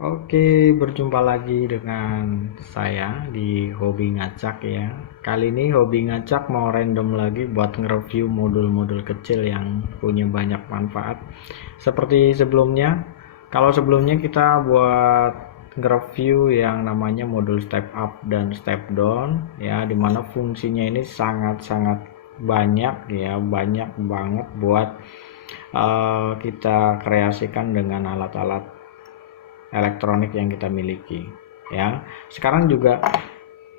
Oke, berjumpa lagi dengan saya di Hobi Ngacak ya. Kali ini Hobi Ngacak mau random lagi buat nge-review modul-modul kecil yang punya banyak manfaat. Seperti sebelumnya, kalau sebelumnya kita buat nge-review yang namanya modul step up dan step down ya, dimana fungsinya ini sangat-sangat banyak ya, banyak banget buat kita kreasikan dengan alat-alat elektronik yang kita miliki ya. Sekarang juga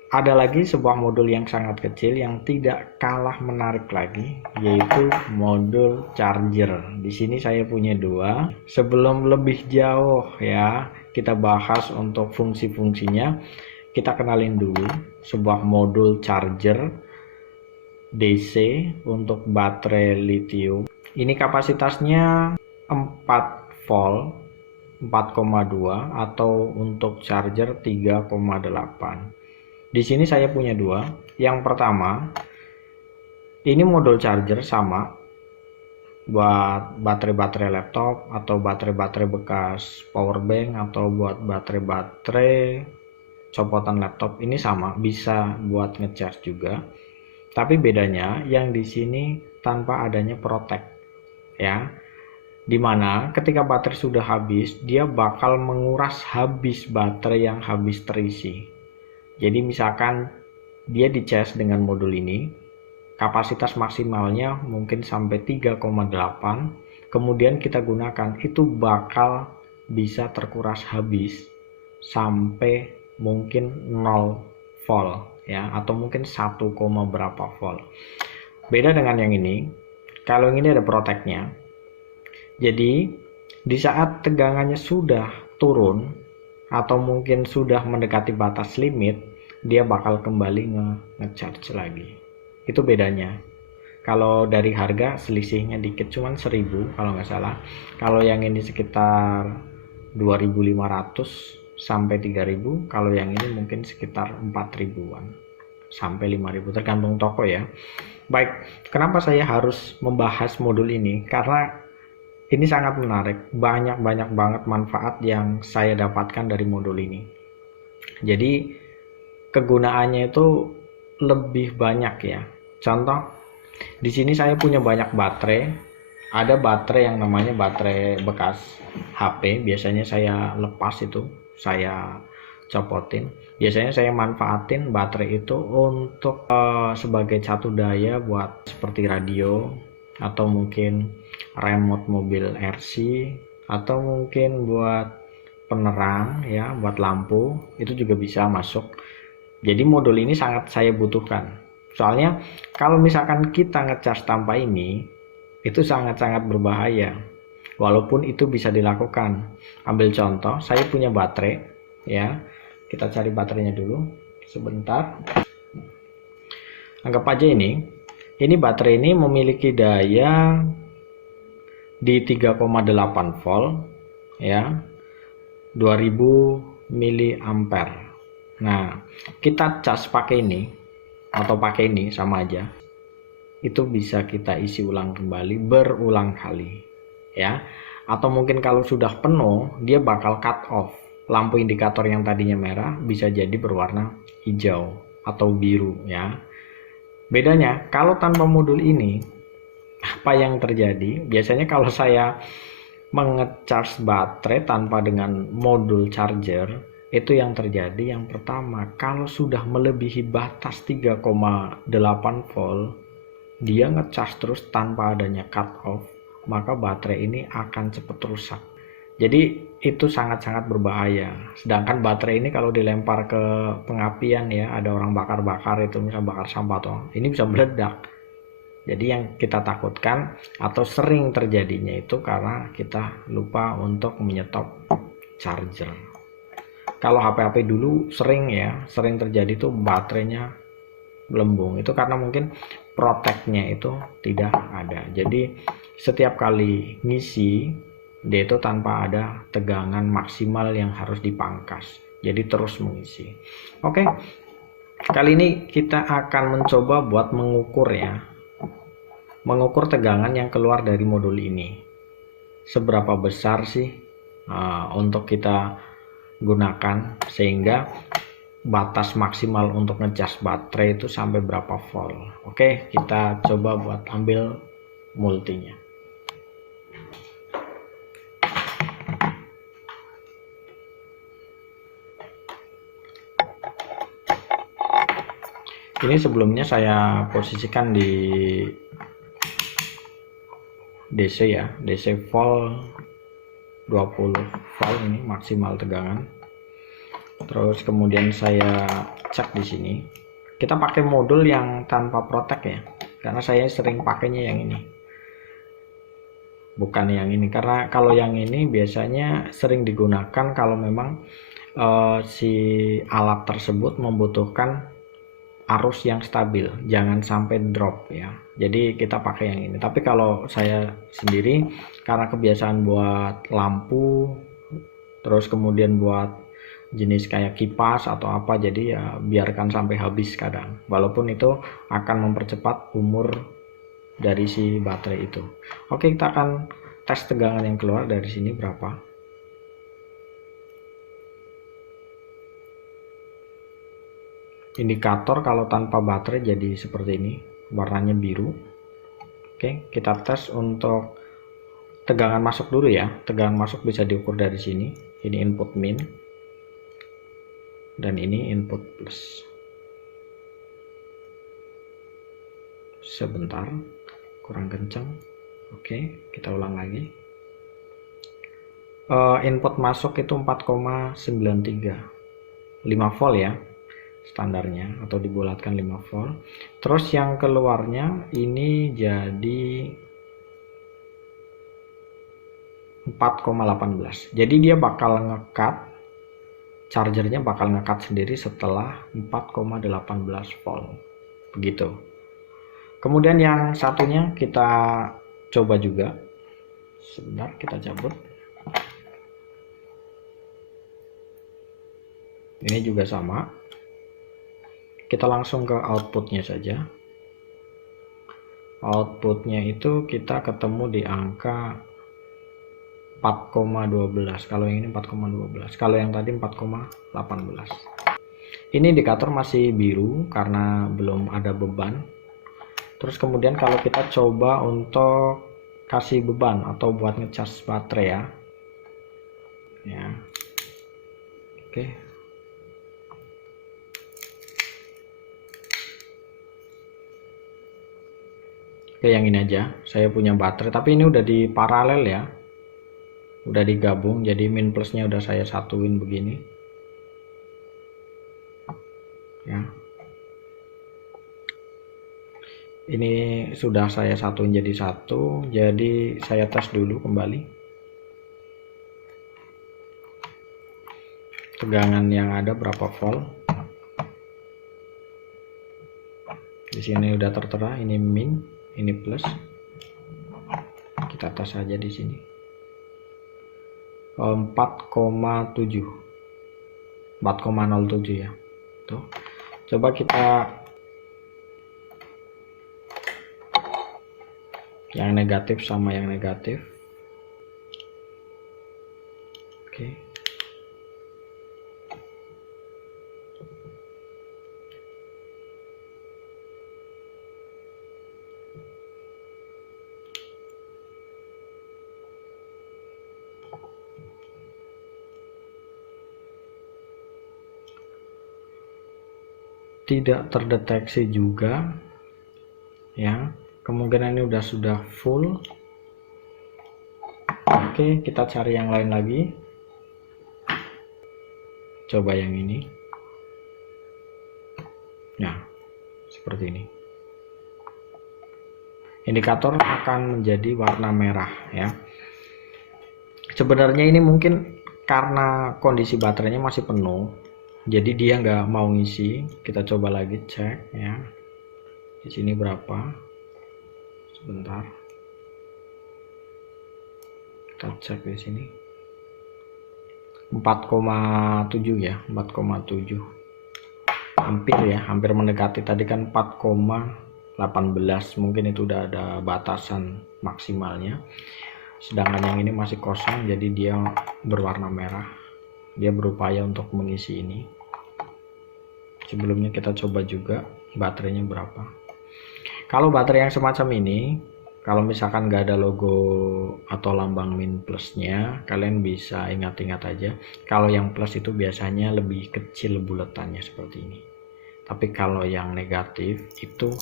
ada lagi sebuah modul yang sangat kecil yang tidak kalah menarik lagi, yaitu modul charger. Di sini saya punya dua. Sebelum lebih jauh ya kita bahas untuk fungsi-fungsinya, kita kenalin dulu sebuah modul charger DC untuk baterai lithium. Ini kapasitasnya 4 volt 4,2 atau untuk charger 3,8. Di sini saya punya dua. Yang pertama, ini modul charger sama buat baterai-baterai laptop atau baterai-baterai bekas power bank atau buat baterai-baterai copotan laptop. Ini sama, bisa buat ngecharge juga. Tapi bedanya yang di sini tanpa adanya protect ya. Dimana ketika baterai sudah habis, dia bakal menguras habis baterai yang habis terisi. Jadi misalkan dia dicas dengan modul ini, kapasitas maksimalnya mungkin sampai 3,8, kemudian kita gunakan, itu bakal bisa terkuras habis sampai mungkin 0 volt ya, atau mungkin 1, berapa volt. Beda dengan yang ini, kalau yang ini ada protectnya. Jadi di saat tegangannya sudah turun atau mungkin sudah mendekati batas limit, dia bakal kembali nge-charge lagi. Itu bedanya. Kalau dari harga selisihnya dikit, cuman 1000 kalau nggak salah. Kalau yang ini sekitar 2500 sampai 3000, kalau yang ini mungkin sekitar 4000-an sampai 5000 tergantung toko ya. Baik, kenapa saya harus membahas modul ini? Karena ini sangat menarik, banyak banget manfaat yang saya dapatkan dari modul ini. Jadi kegunaannya itu lebih banyak ya. Contoh, di sini saya punya banyak baterai. Ada baterai yang namanya baterai bekas HP, biasanya saya lepas itu, saya copotin. Biasanya saya manfaatin baterai itu untuk sebagai catu daya buat seperti radio, atau mungkin remote mobil RC, atau mungkin buat penerang ya, buat lampu, itu juga bisa masuk. Jadi modul ini sangat saya butuhkan. Soalnya kalau misalkan kita ngecas tanpa ini, itu sangat-sangat berbahaya. Walaupun itu bisa dilakukan. Ambil contoh, saya punya baterai ya. Kita cari baterainya dulu sebentar. Anggap aja ini baterai ini memiliki daya di 3,8 volt ya, 2000 miliampere. Nah, kita cas pakai ini atau pakai ini sama aja. Itu bisa kita isi ulang kembali berulang kali ya. Atau mungkin kalau sudah penuh, dia bakal cut off. Lampu indikator yang tadinya merah bisa jadi berwarna hijau atau biru ya. Bedanya kalau tanpa modul ini, apa yang terjadi? Biasanya kalau saya mengecharge baterai tanpa dengan modul charger, itu yang terjadi yang pertama, kalau sudah melebihi batas 3,8 volt, dia ngecharge terus tanpa adanya cut off, maka baterai ini akan cepat rusak. Jadi itu sangat-sangat berbahaya. Sedangkan baterai ini kalau dilempar ke pengapian ya, ada orang bakar-bakar itu, misalnya bakar sampah atau ini bisa meledak. Jadi yang kita takutkan atau sering terjadinya itu karena kita lupa untuk menyetop charger. Kalau HP-HP dulu sering terjadi tuh baterainya gelembung. Itu karena mungkin protectnya itu tidak ada. Jadi setiap kali ngisi, dia itu tanpa ada tegangan maksimal yang harus dipangkas. Jadi terus mengisi. Oke, kali ini kita akan mencoba buat mengukur tegangan yang keluar dari modul ini. Seberapa besar sih untuk kita gunakan, sehingga batas maksimal untuk ngecas baterai itu sampai berapa volt. Oke, kita coba buat ambil multinya. Ini sebelumnya saya posisikan di DC ya, DC volt 20 volt, ini maksimal tegangan. Terus kemudian saya cek di sini. Kita pakai modul yang tanpa protek ya, karena saya sering pakainya yang ini, bukan yang ini, karena kalau yang ini biasanya sering digunakan kalau memang si alat tersebut membutuhkan arus yang stabil, jangan sampai drop ya. Jadi kita pakai yang ini. Tapi kalau saya sendiri karena kebiasaan buat lampu, terus kemudian buat jenis kayak kipas atau apa, jadi ya biarkan sampai habis kadang, walaupun itu akan mempercepat umur dari si baterai itu. Oke, kita akan tes tegangan yang keluar dari sini berapa. Indikator kalau tanpa baterai jadi seperti ini, warnanya biru. Oke, kita tes untuk tegangan masuk dulu ya. Tegangan masuk bisa diukur dari sini. Ini input min dan ini input plus. Sebentar, kurang kencang. Oke, kita ulang lagi. Input masuk itu 4,93, 5 volt ya standarnya, atau dibulatkan 5 volt. Terus yang keluarnya ini jadi 4,18. Jadi dia bakal ngekat, chargernya bakal ngekat sendiri setelah 4,18 volt. Begitu. Kemudian yang satunya kita coba juga. Sebentar, kita cabut. Ini juga sama. Kita langsung ke outputnya saja. Outputnya itu kita ketemu di angka 4,12. Kalau yang ini 4,12. Kalau yang tadi 4,18. Ini indikator masih biru karena belum ada beban. Terus kemudian kalau kita coba untuk kasih beban atau buat ngecas baterai ya. Oke. Oke, yang ini aja. Saya punya baterai, tapi ini udah di paralel ya. Udah digabung, jadi min plusnya udah saya satuin begini. Ya. Ini sudah saya satuin jadi satu, jadi saya tes dulu kembali. Tegangan yang ada berapa volt. Di sini udah tertera, ini min, ini plus. Kita tes aja di sini. 4,7. 4,07 ya. Tuh. Coba kita yang negatif sama yang negatif. Oke. Tidak terdeteksi juga ya, kemungkinan ini sudah full. Oke, kita cari yang lain lagi, coba yang ini. Nah, seperti ini, indikator akan menjadi warna merah ya. Sebenarnya ini mungkin karena kondisi baterainya masih penuh, jadi dia nggak mau ngisi. Kita coba lagi cek ya, di sini berapa. Sebentar, kita cek di sini 4,7 ya, 4,7, hampir ya, hampir mendekati. Tadi kan 4,18, mungkin itu udah ada batasan maksimalnya, sedangkan yang ini masih kosong, jadi dia berwarna merah. dia berupaya untuk mengisi ini. Sebelumnya kita coba juga baterainya berapa. Kalau baterai yang semacam ini, kalau misalkan nggak ada logo atau lambang min plusnya, kalian bisa ingat-ingat aja. Kalau yang plus itu biasanya lebih kecil buletannya seperti ini. Tapi kalau yang negatif itu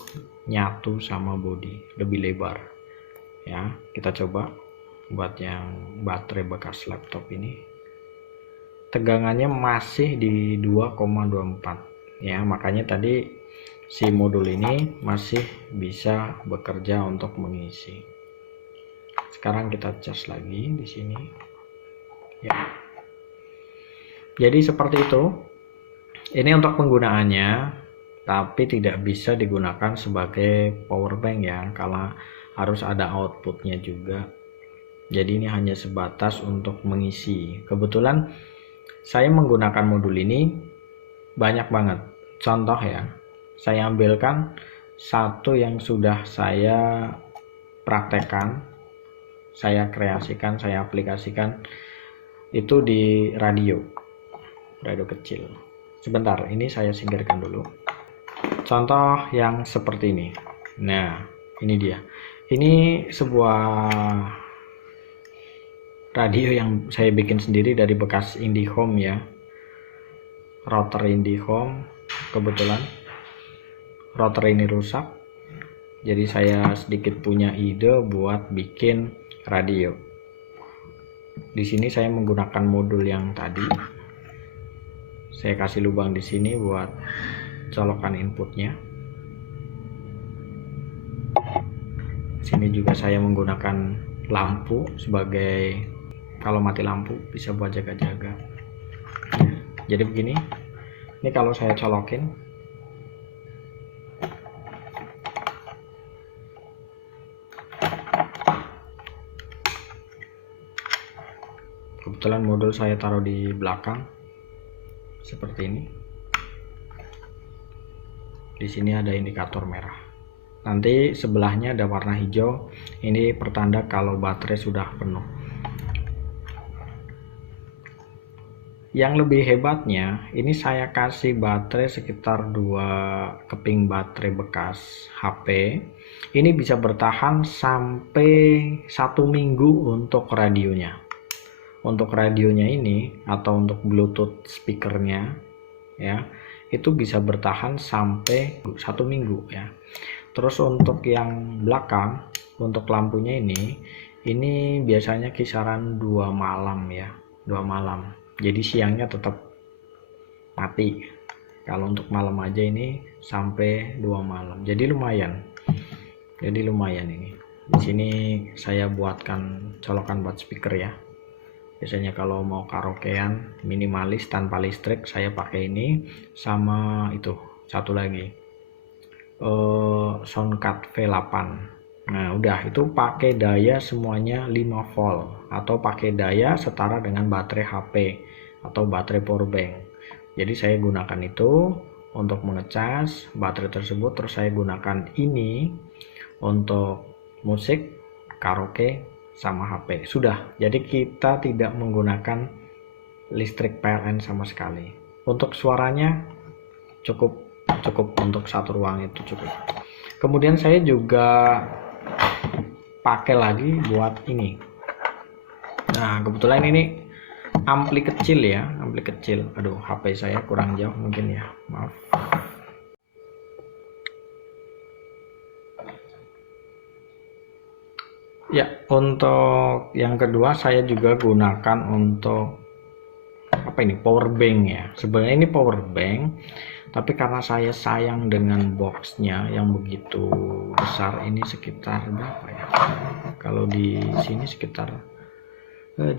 nyatu sama body, lebih lebar. Ya, kita coba buat yang baterai bekas laptop ini. Tegangannya masih di 2,24 ya, makanya tadi si modul ini masih bisa bekerja untuk mengisi. Sekarang kita cas lagi di sini ya. Jadi seperti itu. Ini untuk penggunaannya, tapi tidak bisa digunakan sebagai power bank ya, karena harus ada outputnya juga. Jadi ini hanya sebatas untuk mengisi. Kebetulan saya menggunakan modul ini banyak banget. Contoh ya, saya ambilkan satu yang sudah saya praktekkan, saya kreasikan, saya aplikasikan itu di radio kecil. Sebentar, ini saya singkirkan dulu. Contoh yang seperti ini. Nah, ini dia. Ini sebuah radio yang saya bikin sendiri dari bekas IndiHome ya. Router IndiHome. Kebetulan router ini rusak. Jadi saya sedikit punya ide buat bikin radio. Di sini saya menggunakan modul yang tadi. Saya kasih lubang di sini buat colokan inputnya. Sini juga saya menggunakan lampu sebagai kalau mati lampu bisa buat jaga-jaga. Jadi begini. Ini kalau saya colokin, kebetulan modul saya taruh di belakang seperti ini. Di sini ada indikator merah. Nanti sebelahnya ada warna hijau. Ini pertanda kalau baterai sudah penuh. Yang lebih hebatnya, ini saya kasih baterai sekitar 2 keping baterai bekas HP. Ini bisa bertahan sampai 1 minggu untuk radionya. Untuk radionya ini atau untuk Bluetooth speakernya ya, itu bisa bertahan sampai 1 minggu ya. Terus untuk yang belakang, untuk lampunya ini biasanya kisaran 2 malam ya, 2 malam. Jadi siangnya tetap mati. Kalau untuk malam aja ini sampai 2 malam. Jadi lumayan. Ini. Di sini saya buatkan colokan buat speaker ya. Biasanya kalau mau karaokean minimalis tanpa listrik saya pakai ini, sama itu satu lagi Soundcard V8. Nah udah, itu pakai daya semuanya 5 volt atau pakai daya setara dengan baterai HP atau baterai powerbank. Jadi saya gunakan itu untuk mengecas baterai tersebut. Terus saya gunakan ini untuk musik, karaoke, sama HP. Sudah, jadi kita tidak menggunakan listrik PLN sama sekali. Untuk suaranya cukup untuk satu ruang itu cukup. Kemudian saya juga pakai lagi buat ini. Nah kebetulan ini ampli kecil ya, ampli kecil. Aduh, HP saya kurang jauh mungkin ya, maaf. Ya, untuk yang kedua saya juga gunakan untuk apa ini, power bank ya. Sebenarnya ini power bank, tapi karena saya sayang dengan boxnya yang begitu besar, ini sekitar berapa ya? Kalau di sini sekitar 18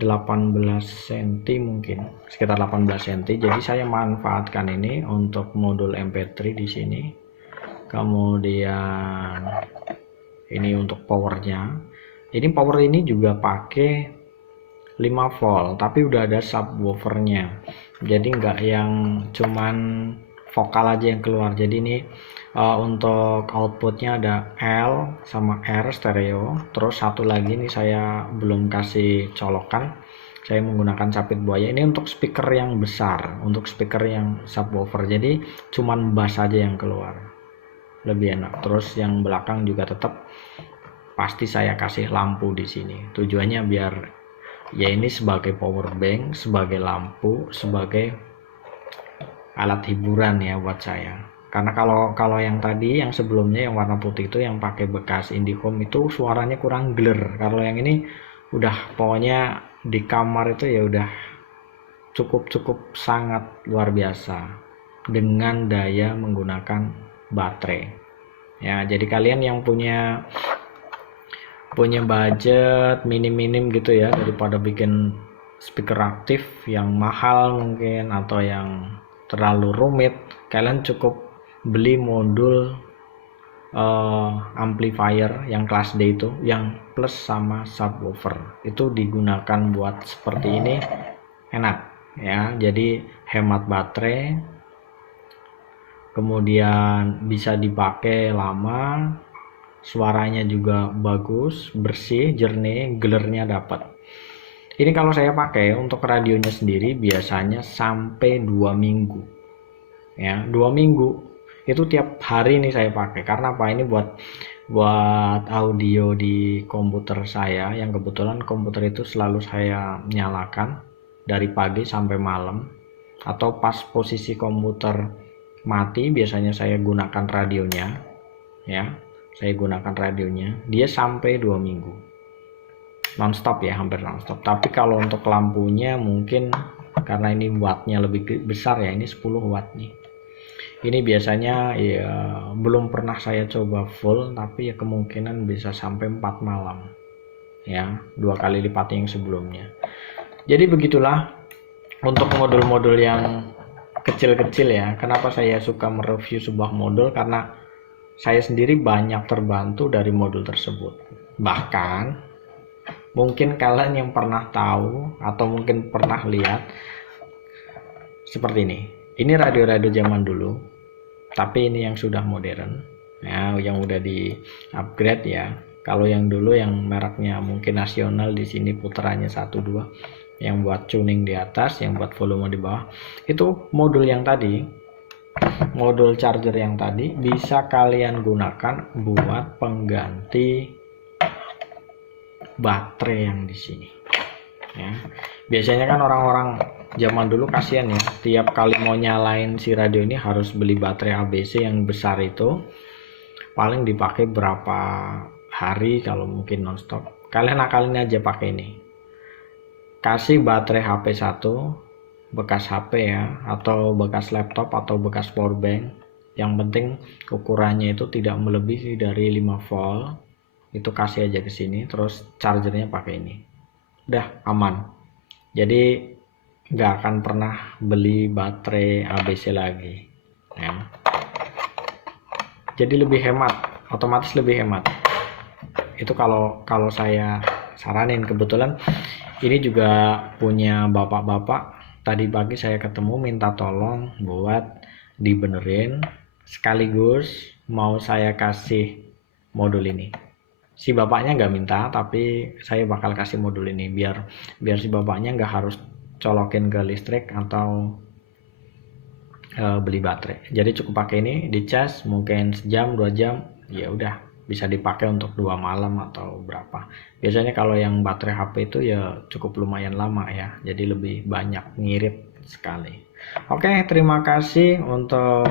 cm mungkin, sekitar 18 cm. Jadi saya manfaatkan ini untuk modul MP3 di sini. Kemudian ini untuk powernya. Ini power ini juga pakai 5 volt, tapi udah ada subwoofernya. Jadi nggak yang cuman vokal aja yang keluar. Jadi ini untuk outputnya ada L sama R stereo. Terus satu lagi nih saya belum kasih colokan, Saya menggunakan sapit buaya ini untuk speaker yang besar, untuk speaker yang subwoofer, jadi cuman bass aja yang keluar, lebih enak. Terus yang belakang juga tetap pasti saya kasih lampu di sini, tujuannya biar ya ini sebagai power bank, sebagai lampu, sebagai alat hiburan ya buat saya. Karena kalau yang tadi yang sebelumnya yang warna putih itu yang pakai bekas Indicom itu suaranya kurang gler. Kalau yang ini udah pokoknya di kamar itu ya udah cukup sangat luar biasa dengan daya menggunakan baterai ya. Jadi kalian yang punya budget minim gitu ya, daripada bikin speaker aktif yang mahal mungkin atau yang terlalu rumit, kalian cukup beli modul amplifier yang kelas D itu yang plus sama subwoofer, itu digunakan buat seperti ini enak ya. Jadi hemat baterai, kemudian bisa dipakai lama, suaranya juga bagus, bersih, jernih, gelernya dapat. Ini kalau saya pakai untuk radionya sendiri biasanya sampai 2 minggu ya, 2 minggu itu tiap hari ini saya pakai. Karena apa? Ini buat audio di komputer saya, yang kebetulan komputer itu selalu saya nyalakan dari pagi sampai malam, atau pas posisi komputer mati biasanya saya gunakan radionya ya, saya gunakan radionya, dia sampai 2 minggu nonstop ya, hampir nonstop. Tapi kalau untuk lampunya mungkin karena ini wattnya lebih besar ya, ini 10 watt nih, ini biasanya ya belum pernah saya coba full, tapi ya kemungkinan bisa sampai 4 malam ya, 2 kali lipat yang sebelumnya. Jadi begitulah untuk modul-modul yang kecil-kecil ya. Kenapa saya suka mereview sebuah modul, karena saya sendiri banyak terbantu dari modul tersebut. Bahkan mungkin kalian yang pernah tahu atau mungkin pernah lihat seperti ini. Ini radio-radio zaman dulu, tapi ini yang sudah modern ya, yang udah di upgrade ya. Kalau yang dulu yang mereknya mungkin nasional, di sini putarannya 1-2, yang buat tuning di atas, yang buat volume di bawah, itu modul yang tadi, modul charger yang tadi bisa kalian gunakan buat pengganti baterai yang di sini ya. Biasanya kan orang-orang zaman dulu kasihan ya, tiap kali mau nyalain si radio ini harus beli baterai ABC yang besar itu, paling dipakai berapa hari kalau mungkin nonstop. Kalian akalin aja pakai ini, kasih baterai HP 1 bekas HP ya, atau bekas laptop atau bekas power bank, yang penting ukurannya itu tidak melebihi dari 5 volt, itu kasih aja ke sini, terus chargernya pakai ini, udah aman. Jadi nggak akan pernah beli baterai ABC lagi ya. Jadi lebih hemat, otomatis lebih hemat. Itu kalau saya saranin. Kebetulan ini juga punya bapak-bapak, tadi pagi saya ketemu minta tolong buat dibenerin, sekaligus mau saya kasih modul ini. Si bapaknya nggak minta, tapi saya bakal kasih modul ini biar si bapaknya nggak harus colokin ke listrik atau beli baterai. Jadi cukup pakai ini, dicas mungkin sejam 2 jam ya udah bisa dipakai untuk 2 malam atau berapa. Biasanya kalau yang baterai HP itu ya cukup lumayan lama ya, jadi lebih banyak ngirit sekali. Oke, terima kasih untuk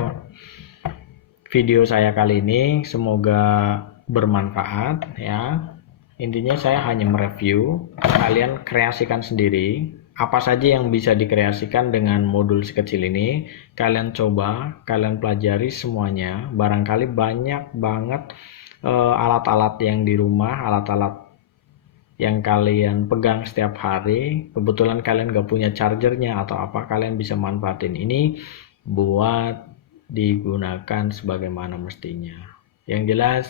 video saya kali ini, semoga bermanfaat ya. Intinya saya hanya mereview, kalian kreasikan sendiri apa saja yang bisa dikreasikan dengan modul sekecil ini. Kalian coba, kalian pelajari semuanya. Barangkali banyak banget alat-alat yang di rumah, alat-alat yang kalian pegang setiap hari, kebetulan kalian gak punya chargernya atau apa, kalian bisa manfaatin ini buat digunakan sebagaimana mestinya. Yang jelas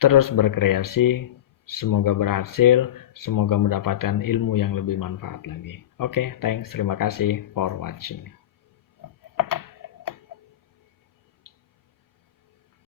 terus berkreasi, semoga berhasil, semoga mendapatkan ilmu yang lebih manfaat lagi. Oke, thanks, terima kasih for watching.